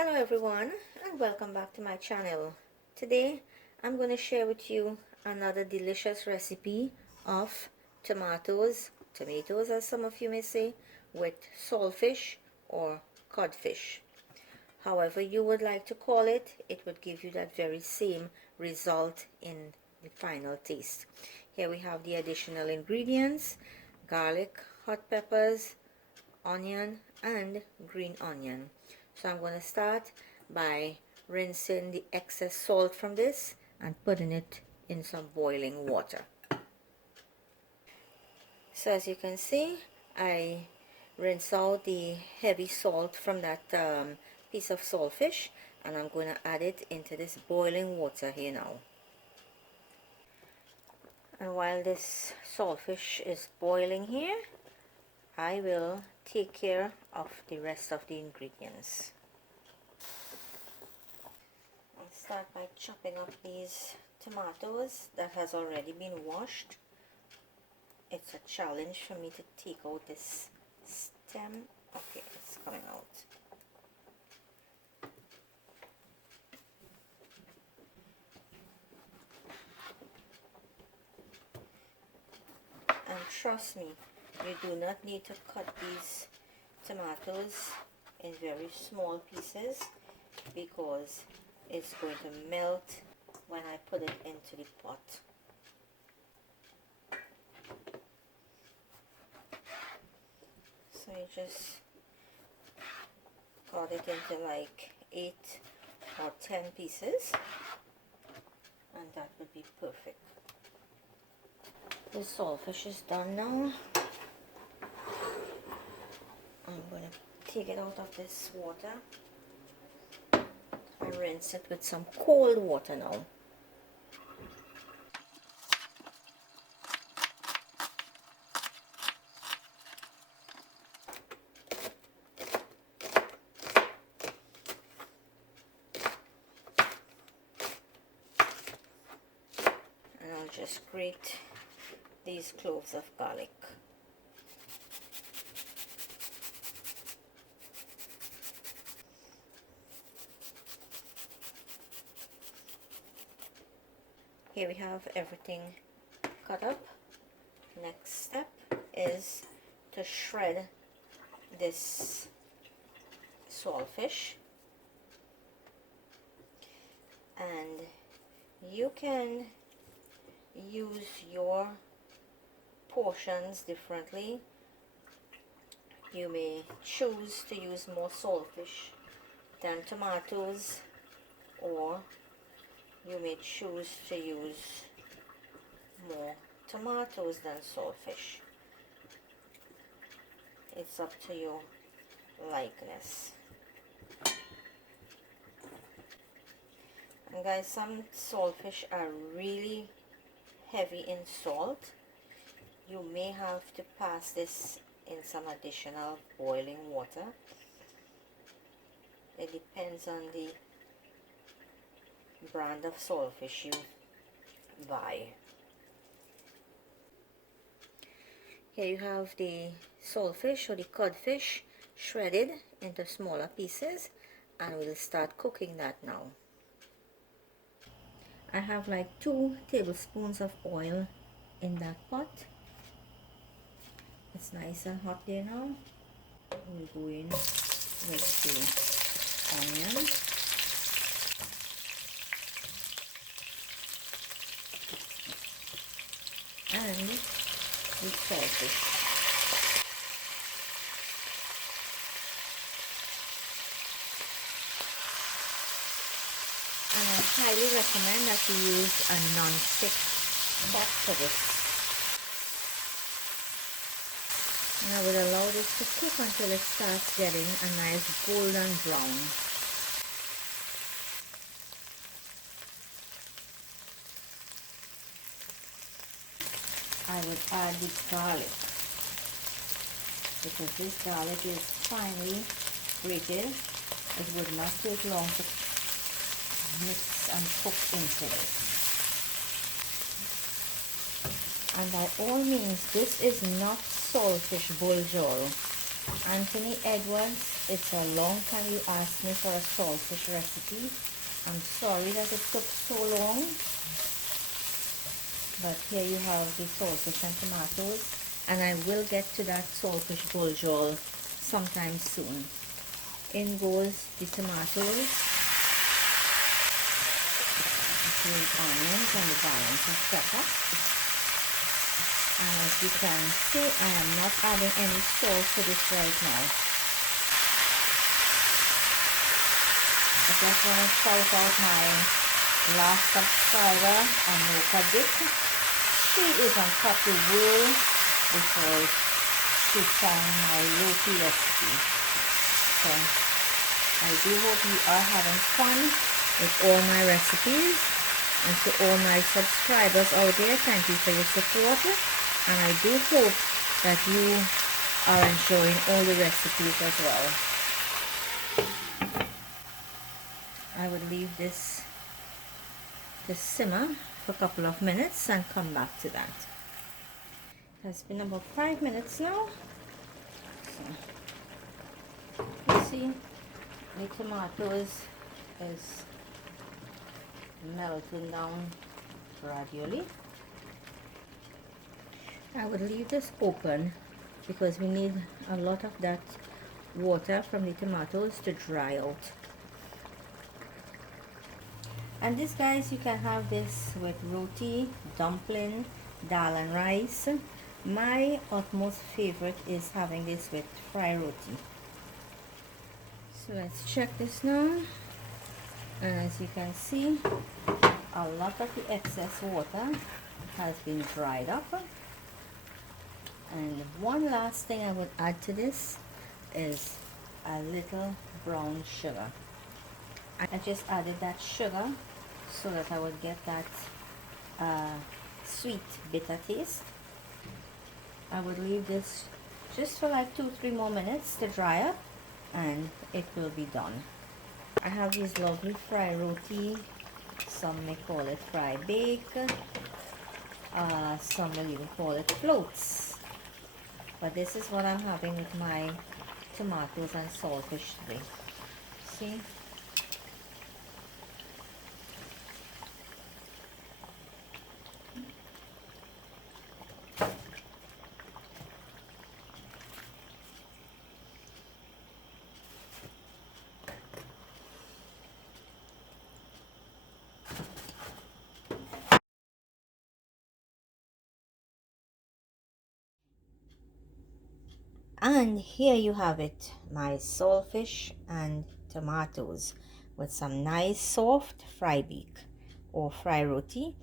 Hello everyone and welcome back to my channel. Today I'm going to share with you another delicious recipe of tomatoes as some of you may say, with saltfish or codfish. However you would like to call it, it would give you that very same result in the final taste. Here we have the additional ingredients: garlic, hot peppers, onion and green onion. So I'm going to start by rinsing the excess salt from this and putting it in some boiling water. So as you can see, I rinse out the heavy salt from that piece of saltfish, and I'm going to add it into this boiling water here now. And while this saltfish is boiling here, I will take care of the rest of the ingredients. I'll start by chopping up these tomatoes that has already been washed. It's a challenge for me to take out this stem. Okay, it's coming out. And trust me, you do not need to cut these tomatoes in very small pieces, because it's going to melt when I put it into the pot. So you just cut it into like 8 or 10 pieces, and that would be perfect. The saltfish is done now. I'm going to take it out of this water and rinse it with some cold water now. And I'll just grate these cloves of garlic. Here we have everything cut up. Next step is to shred this saltfish, and you can use your portions differently. You may choose to use more saltfish than tomatoes, or you may choose to use more tomatoes than saltfish. It's up to your likeness. And guys, some saltfish are really heavy in salt. You may have to pass this in some additional boiling water. It depends on the brand of saltfish you buy. Here you have the saltfish or the codfish shredded into smaller pieces, and we'll start cooking that now. I have like 2 tablespoons of oil in that pot. It's nice and hot there now. We'll go in with the onion. And the saltfish. And I highly recommend that you use a non-stick pot for this. And I would allow this to cook until it starts getting a nice golden brown. I would add the garlic, because this garlic is finely grated. It would not take long to mix and cook into it. And by all means, this is not saltfish boljoro. Anthony Edwards It's a long time you asked me for a saltfish recipe. I'm sorry that it took so long, but here you have the saltfish and tomatoes, and I will get to that saltfish boljol sometime soon. In goes the tomatoes, the onions, and the balance of pepper. And as you can see, I am not adding any salt to this right now. I just want to shout out my last subscriber, Anoka Dick. She is on top of the world because she found my roti recipe. So I do hope you are having fun with all my recipes, and to all my subscribers out there, thank you for your support, and I do hope that you are enjoying all the recipes as well. I would leave this to simmer for a couple of minutes and come back to that. It's been about 5 minutes now. So, you see, the tomatoes is melting down gradually. I would leave this open because we need a lot of that water from the tomatoes to dry out. And this, guys, you can have this with roti, dumpling, dal and rice. My utmost favorite is having this with fried roti. So let's check this now. And as you can see, a lot of the excess water has been dried up. And one last thing I would add to this is a little brown sugar. I just added that sugar so that I would get that sweet bitter taste. I would leave this just for like 2-3 more minutes to dry up, and it will be done. I have these lovely fried roti. Some may call it fried bake, some will even call it floats, but this is what I'm having with my tomatoes and saltfish today. See? And here you have it, my saltfish and tomatoes with some nice soft fry bake or fry roti.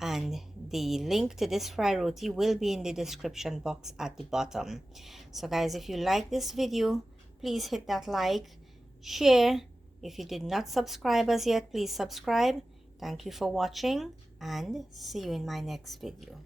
And the link to this fry roti will be in the description box at the bottom. So guys, if you like this video, please hit that like, share. If you did not subscribe as yet, please subscribe. Thank you for watching, and see you in my next video.